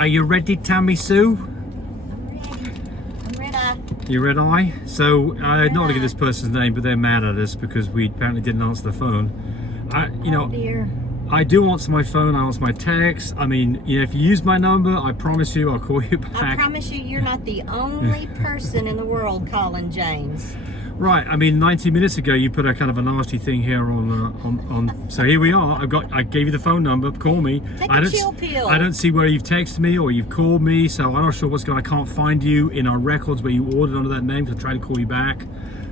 Are you ready, Tammy Sue? I'm ready. You ready? So, not to give this person's name, but they're mad at us because we apparently didn't answer the phone. Dear. I do answer my phone, I answer my text. I mean, if you use my number, I promise you I'll call you back. I promise you, you're not the only person in the world calling James. Right, I mean, 90 minutes ago you put a kind of a nasty thing here on so here we are. I gave you the phone number, call me. Take a chill pill. I don't see where you've texted me or you've called me, so I'm not sure what's going on. I can't find you in our records where you ordered under that name, so I try to call you back.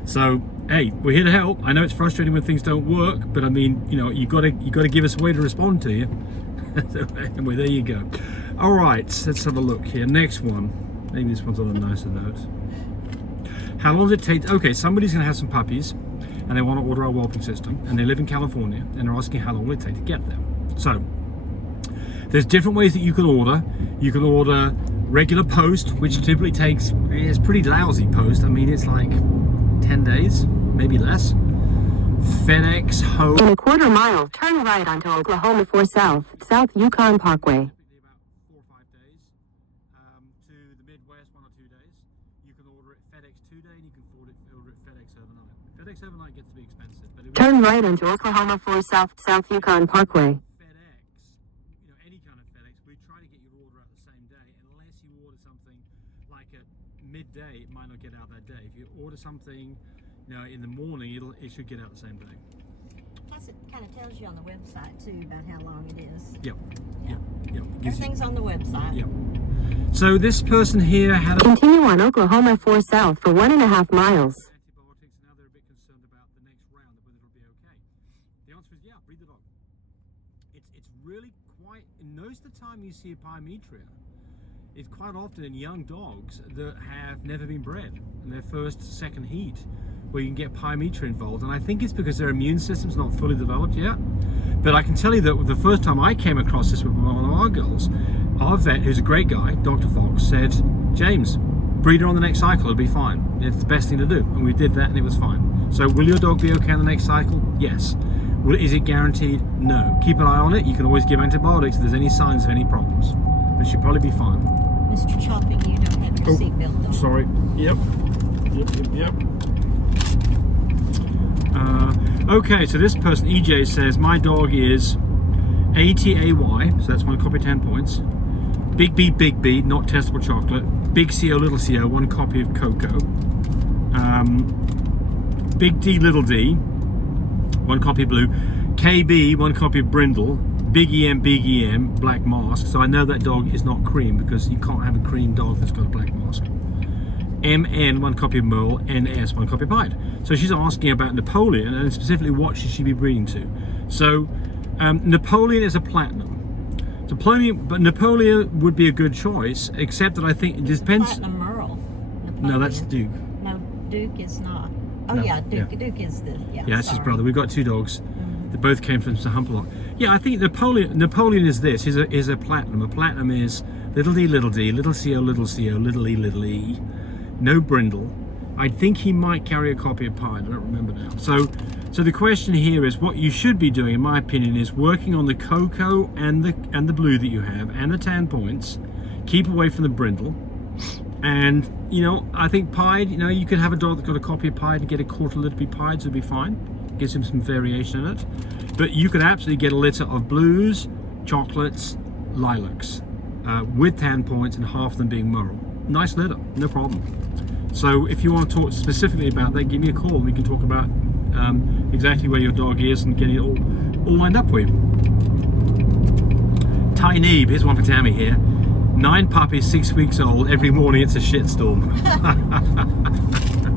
So, hey, we're here to help. I know it's frustrating when things don't work, but I mean, you got to give us a way to respond to you. So, anyway, there you go. All right, let's have a look here. Next one. Maybe this one's on a nicer note. How long does it take? Okay, somebody's going to have some puppies and they want to order our whelping system and they live in California and they're asking how long will it take to get them. So there's different ways that you can order. You can order regular post, which typically takes, it's pretty lousy post. I mean, it's like 10 days, maybe less. FedEx home. In a quarter mile, turn right onto Oklahoma 4 South, South Yukon Parkway. FedEx overnight gets to be expensive, but turn right onto Oklahoma 4 South, South Yukon Parkway. FedEx, any kind of FedEx, we try to get your order out the same day, unless you order something like at midday, it might not get out that day. If you order something, in the morning, it should get out the same day. Plus, it kind of tells you on the website too about how long it is. Yep. Everything's on the website. Yep. So this person here had continue on Oklahoma 4 South for 1.5 miles. It's really quite, most of the time you see a pyometria, it's quite often in young dogs that have never been bred in their first, second heat, where you can get pyometria involved, and I think it's because their immune system's not fully developed yet. But I can tell you that the first time I came across this with one of our girls, our vet, who's a great guy, Dr. Fox, said, James, breed her on the next cycle, it'll be fine. It's the best thing to do, and we did that and it was fine. So will your dog be okay on the next cycle? Yes. Is it guaranteed? No. Keep an eye on it. You can always give antibiotics if there's any signs of any problems. But it should probably be fine. Mr. Chopping, you don't have your seatbelt on. Sorry. Yep. Okay, so this person, EJ, says, my dog is ATAY, so that's 1 copy, 10 points. Big B, not testable chocolate. Big CO, little CO, 1 copy of cocoa. Big D, little d, 1 copy of blue. KB, 1 copy of brindle. Big EM, black mask. So I know that dog is not cream because you can't have a cream dog that's got a black mask. MN, 1 copy of Merle. NS, 1 copy of Pied. So she's asking about Napoleon and specifically what should she be breeding to. So Napoleon is a platinum. So but Napoleon would be a good choice, except that I think it depends. Platinum Merle. Napoleon. No, that's Duke. No, Duke is not. Oh no, yeah, Duke is the it's his brother. We've got 2 dogs. They both came from Sir Humperdinck. Yeah, I think Napoleon is this. Is a platinum. A platinum is little d, little co, little e. No brindle. I think he might carry a copy of Pied. I don't remember now. So the question here is what you should be doing, in my opinion, is working on the cocoa and the blue that you have and the tan points. Keep away from the brindle. And I think Pied. You could have a dog that got a copy of Pied and get a quarter litter of Pied, so it'd be fine. Gives him some variation in it. But you could absolutely get a litter of blues, chocolates, lilacs, with tan points and half of them being Merle. Nice litter, no problem. So if you want to talk specifically about that, give me a call and we can talk about exactly where your dog is and getting it all lined up for you. Tiny, here's one for Tammy here. 9 puppies, 6 weeks old. Every morning it's a shitstorm.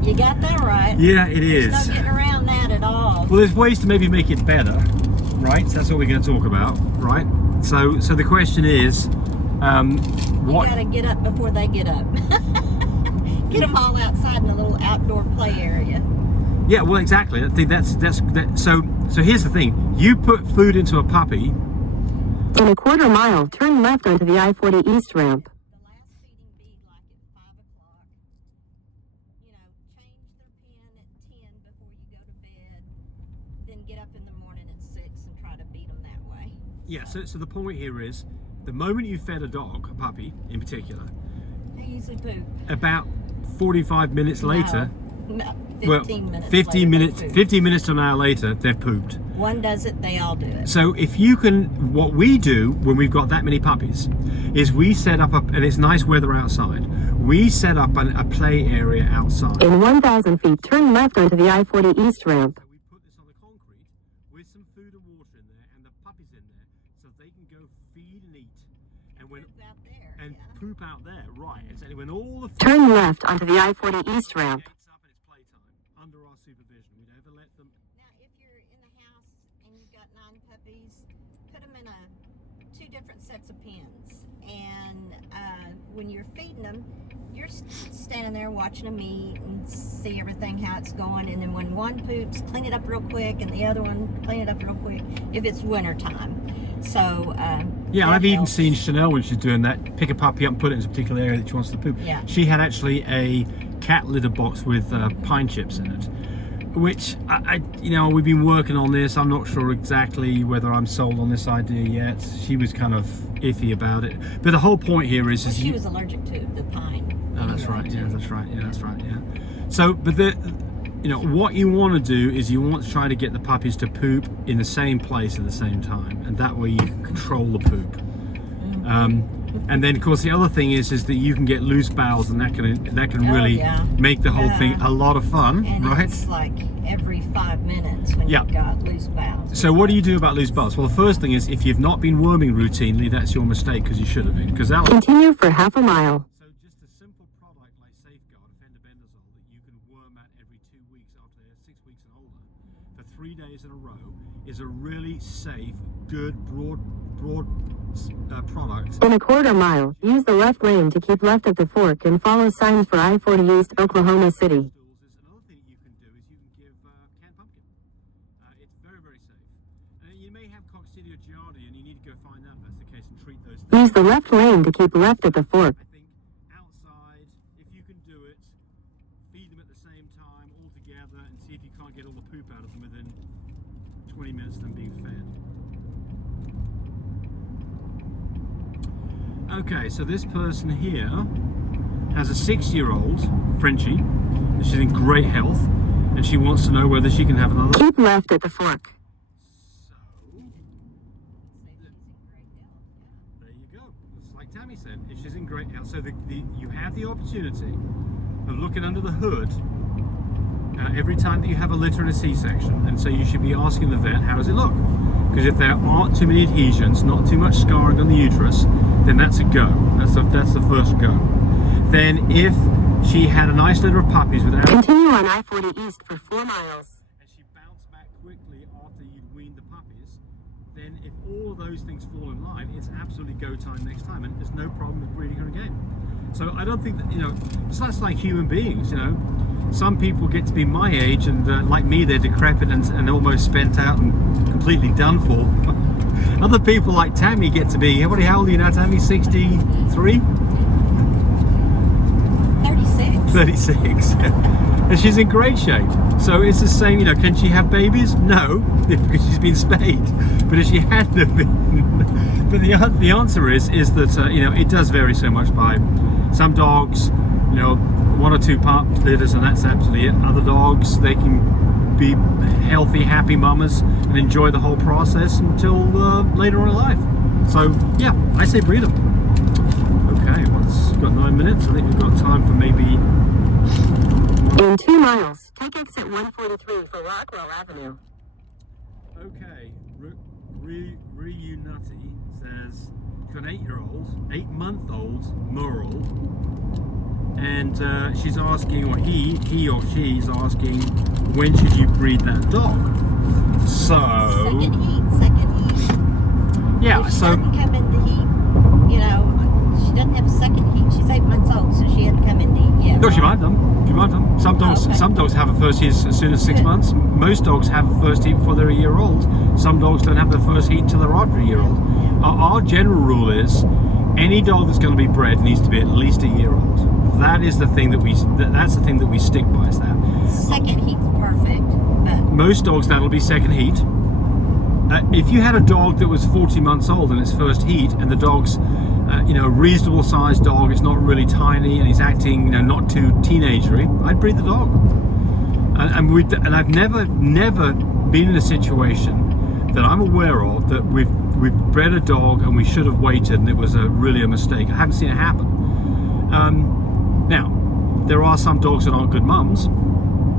You got that right. Yeah, it is. There's no getting around that at all. Well, there's ways to maybe make it better, right? So that's what we're going to talk about, right? So the question is, what? You got to get up before they get up. Get them all outside in a little outdoor play area. Yeah, well, exactly. I think that's so here's the thing. You put food into a puppy. In a quarter mile, turn left onto the I-40 East ramp. The last feeding bead like at 5 o'clock. Change their pen at 10 before you go to bed. Then get up in the morning at 6 and try to beat them that way. Yeah. So the point here is, the moment you fed a dog, a puppy in particular, They usually poop. about 45 minutes later, No, 15 well, minutes. 15 later, minutes, they poop. 15 minutes to an hour later, they've pooped. One does it, they all do it. So if you can, what we do when we've got that many puppies is we set up, and it's nice weather outside, we set up a play area outside. In 1,000 feet, turn left onto the I-40 East ramp. So we put this on the concrete with some food and water in there and the puppies in there so they can go feed and eat. And when Poop out there. and yeah. poop out there, right? And so when all the Turn left onto the I-40 East ramp. gates up and it's playtime under our supervision, we never let them. Now, if you're in the house and you've got 9 puppies, put them in 2 different sets of pens. And when you're feeding them, you're standing there watching them eat and see everything, how it's going. And then when one poops, clean it up real quick, and the other one, clean it up real quick if it's winter time. So, Yeah, that I've even helps. seen Chanel when she's doing that, pick a puppy up and put it in a particular area that she wants to poop. Yeah. She had actually a cat litter box with pine chips in it, which we've been working on this. I'm not sure exactly whether I'm sold on this idea yet. She was kind of iffy about it, but the whole point here is, Well, is she was allergic to the pine. Oh, that's anyway, right. Yeah, too. that's right. Yeah, that's right. Yeah. So, but what you want to do is you want to try to get the puppies to poop in the same place at the same time, and that way you can control the poop. And then, of course, the other thing is that you can get loose bowels, and that can Oh, really yeah. make the whole thing a lot of fun, And right? it's like every 5 minutes when Yeah. you've got loose bowels. So what do you do about loose bowels? Well, the first thing is if you've not been worming routinely, that's your mistake because you should have been. Because that. Continue for half a mile. So just a simple product like Safeguard, fendobendazole, that you can worm at every 2 weeks after they're 6 weeks and older, for 3 days in a row, is a really safe, good, broad product. In a quarter mile, use the left lane to keep left of the fork and follow signs for I-40 East, Oklahoma City. Is another thing that you can do is you can give canned pumpkin. It's very, very safe. You may have Coccidia giardia, and you need to go find that if that's the case and treat those things. Use the left lane to keep left at the fork. I think outside, if you can do it, feed them at the same time all together and see if you can't get all the poop out of them within 20 minutes of them being fed. Okay, so this person here has a 6-year-old Frenchie, and she's in great health, and she wants to know whether she can have another. Keep left at the fork. So, there you go. It's like Tammy said, if she's in great health. So you have the opportunity of looking under the hood every time that you have a litter and a C-section, and so you should be asking the vet, how does it look? Because if there aren't too many adhesions, not too much scarring on the uterus, then that's a go. That's the first go. Then if she had a nice litter of puppies without... Continue on I-40 East for 4 miles. and she bounced back quickly after you'd weaned the puppies, then if all of those things fall in line, it's absolutely go time next time, and there's no problem with breeding her again. So I don't think that, it's like human beings, Some people get to be my age, and like me, they're decrepit and almost spent out and completely done for. Other people like Tammy get to be, how old are you now, Tammy? 63? 36. 36. And she's in great shape. So it's the same, can she have babies? No, because she's been spayed. But if she hadn't have been... But the answer is that, it does vary so much by some dogs, 1 or 2 pup litters and that's absolutely it. Other dogs, they can be healthy, happy mamas and enjoy the whole process until later on in life. So yeah, I say breed them. Okay, well, it's got 9 minutes. I think we've got time for maybe... In 2 miles, take exit 143 for Rockwell Avenue. Okay, Reunati says she's got an 8-month-old Merle, and she's asking, or he or she's asking, when should you breed that dog? So Second heat. yeah, If she so doesn't come into heat, she doesn't have a second heat. She's 8 months old, so she hadn't come into heat yet. no, she might have them. Some dogs, okay. some dogs have a first heat as soon as 6 Good. months. Most dogs have a first heat before they're a year old. Some dogs don't have their first heat until they're after a year old. Our general rule is, any dog that's going to be bred needs to be at least a year old. That is the thing that's the thing that we stick by. Is that Second heat's perfect, but most dogs that'll be second heat. if you had a dog that was 40 months old in its first heat, and the dog's, you know, a reasonable sized dog, it's not really tiny, and he's acting, you know, not too teenagery, I'd breed the dog. And I've never been in a situation that I'm aware of that we've bred a dog and we should have waited and it was really a mistake. I haven't seen it happen. Now, there are some dogs that aren't good mums.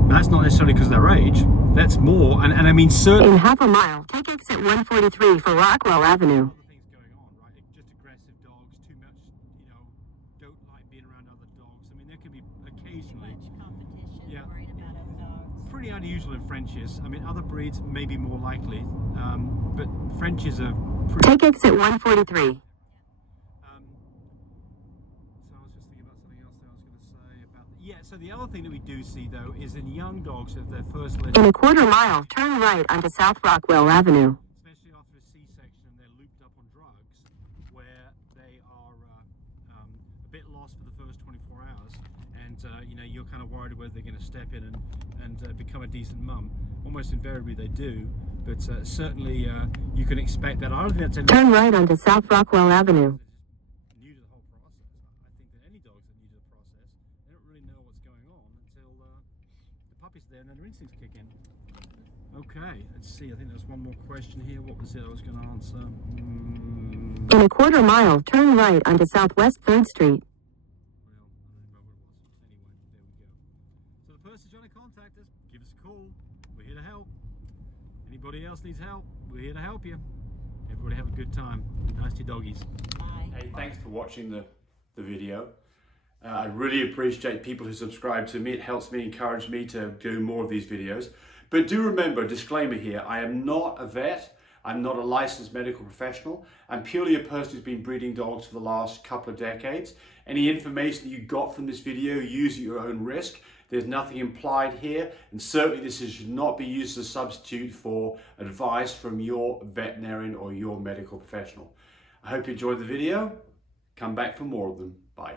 That's not necessarily because of their age. That's more, and I mean certainly. In half a mile, take exit 143 for Rockwell Avenue. Things going on, right? Just aggressive dogs, too much, you know, don't like being around other dogs. I mean, there can be occasionally. Too much competition, Yeah. worried about other dogs. Pretty unusual in Frenchies. I mean, other breeds may be more likely, but Frenchies are pretty. Take exit 143. So I was just thinking about something else that I was going to say about. Yeah. So the other thing that we do see though is in young dogs of their first litter. In a quarter mile, turn right onto South Rockwell Avenue. Especially after a C-section and they're looped up on drugs, where they are a bit lost for the first 24 hours, and you know, you're kind of worried whether they're going to step in and become a decent mum. Almost invariably they do, but certainly you can expect that. I don't think that's any. Turn right onto South Rockwell Avenue. New to the whole process. I think that any dogs that are new to the process, they don't really know what's going on until the puppy's there and then their instincts kick in. Okay, let's see. I think there's one more question here. What was it I was going to answer? In a quarter mile, turn right onto Southwest 3rd Street. Well, I don't remember what it was. Anyway, there we go. So the person's trying to contact us, give us a call. We're here to help. Anybody else needs help, we're here to help you. Everybody have a good time. Nice to doggies. Bye. Hey, thanks for watching the video. I really appreciate people who subscribe to me. It helps me, encourage me to do more of these videos. But do remember, disclaimer here, I am not a vet. I'm not a licensed medical professional. I'm purely a person who's been breeding dogs for the last couple of decades. Any information that you got from this video, use at your own risk. There's nothing implied here, and certainly this should not be used as a substitute for advice from your veterinarian or your medical professional. I hope you enjoyed the video. Come back for more of them. Bye.